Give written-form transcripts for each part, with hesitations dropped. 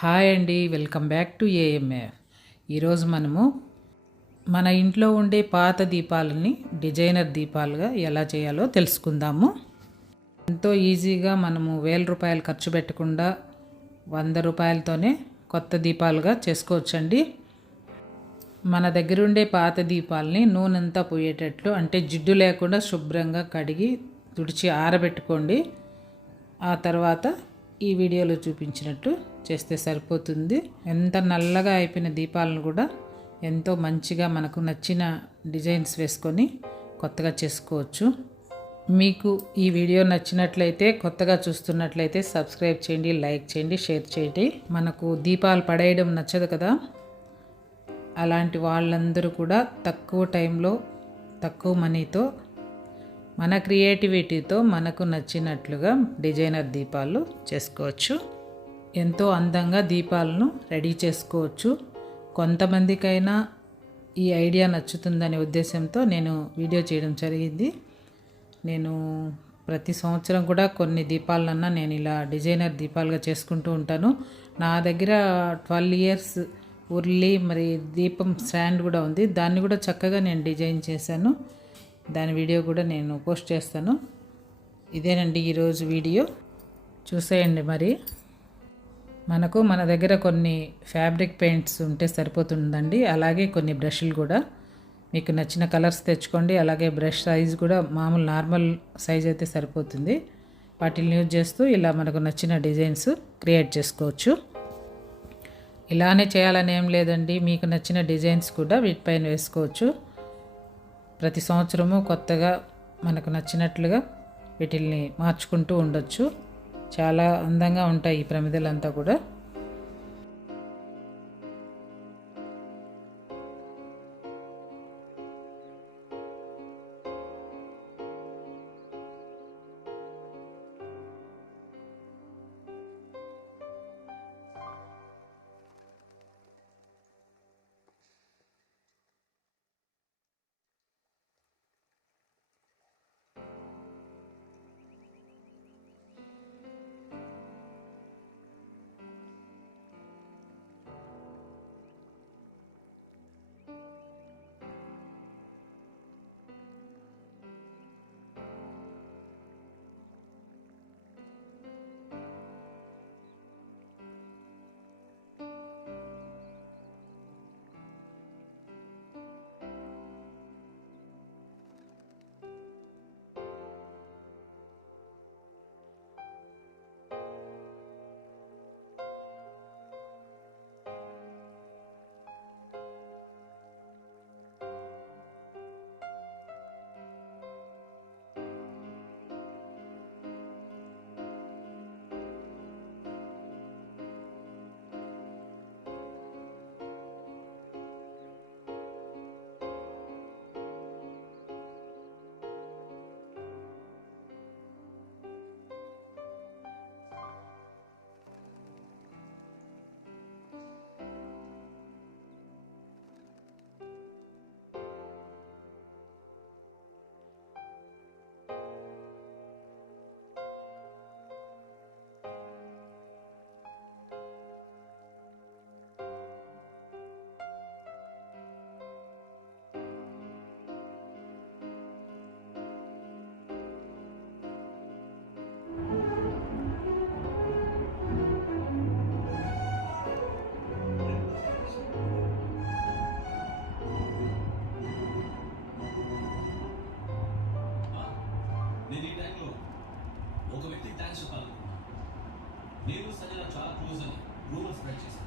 Hi అండి, welcome back to AMA. ఈరోజు మనము మన ఇంట్లో ఉండే పాత దీపాలని డిజైనర్ దీపాలుగా ఎలా చేయాలో తెలుసుకుందాము. ఎంతో ఈజీగా మనము ₹1000 ఖర్చు పెట్టకుండా ₹100తోనే కొత్త దీపాలుగా చేసుకోవచ్చండి. మన దగ్గర ఉండే పాత దీపాలని నూనెంతా పోయేటట్లు, అంటే జిడ్డు లేకుండా శుభ్రంగా కడిగి తుడిచి ఆరబెట్టుకోండి. ఆ తర్వాత ఈ వీడియోలో చూపించినట్టు చేస్తే సరిపోతుంది. ఎంత నల్లగా అయిపోయిన దీపాలను కూడా ఎంతో మంచిగా మనకు నచ్చిన డిజైన్స్ వేసుకొని కొత్తగా చేసుకోవచ్చు. మీకు ఈ వీడియో నచ్చినట్లయితే, కొత్తగా చూస్తున్నట్లయితే సబ్స్క్రైబ్ చేయండి, లైక్ చేయండి, షేర్ చేయండి. మనకు దీపాలు పడేయడం నచ్చదు కదా, అలాంటి వాళ్ళందరూ కూడా తక్కువ టైంలో తక్కువ మనీతో మన క్రియేటివిటీతో మనకు నచ్చినట్లుగా డిజైనర్ దీపాలు చేసుకోవచ్చు. ఎంతో అందంగా దీపాలను రెడీ చేసుకోవచ్చు. కొంతమందికైనా ఈ ఐడియా నచ్చుతుందనే ఉద్దేశంతో నేను వీడియో చేయడం జరిగింది. నేను ప్రతి సంవత్సరం కూడా కొన్ని దీపాలన్నా నేను ఇలా డిజైనర్ దీపాలుగా చేసుకుంటూ ఉంటాను. నా దగ్గర 12 ఇయర్స్ ఉర్లి మరి దీపం స్టాండ్ కూడా ఉంది. దాన్ని కూడా చక్కగా నేను డిజైన్ చేశాను. దాని వీడియో కూడా నేను పోస్ట్ చేస్తాను. ఇదేనండి ఈరోజు వీడియో, చూసేయండి. మరి మన దగ్గర కొన్ని ఫ్యాబ్రిక్ పెయింట్స్ ఉంటే సరిపోతుందండి. అలాగే కొన్ని బ్రష్లు కూడా మీకు నచ్చిన కలర్స్ తెచ్చుకోండి. అలాగే బ్రష్ సైజ్ కూడా మామూలు నార్మల్ సైజ్ అయితే సరిపోతుంది. వాటిని యూజ్ చేస్తూ ఇలా మనకు నచ్చిన డిజైన్స్ క్రియేట్ చేసుకోవచ్చు. ఇలానే చేయాలని ఏం లేదండి, మీకు నచ్చిన డిజైన్స్ కూడా వీటిపైన వేసుకోవచ్చు. ప్రతి సంవత్సరము కొత్తగా మనకు నచ్చినట్లుగా వీటిల్ని మార్చుకుంటూ ఉండొచ్చు. చాలా అందంగా ఉంటాయి ఈ ప్రమిదలంతా కూడా. నేను ఈ టైంలో ఒక వ్యక్తికి థ్యాంక్స్ చెప్పాలనుకున్నాను. నేను సంజన చాలా క్లోజ్ అని రూమర్ స్ప్రెడ్ చేశాను.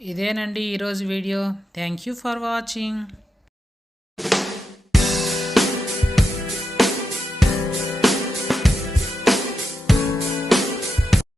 ఇదేనండి ఈరోజు video. Thank you for watching.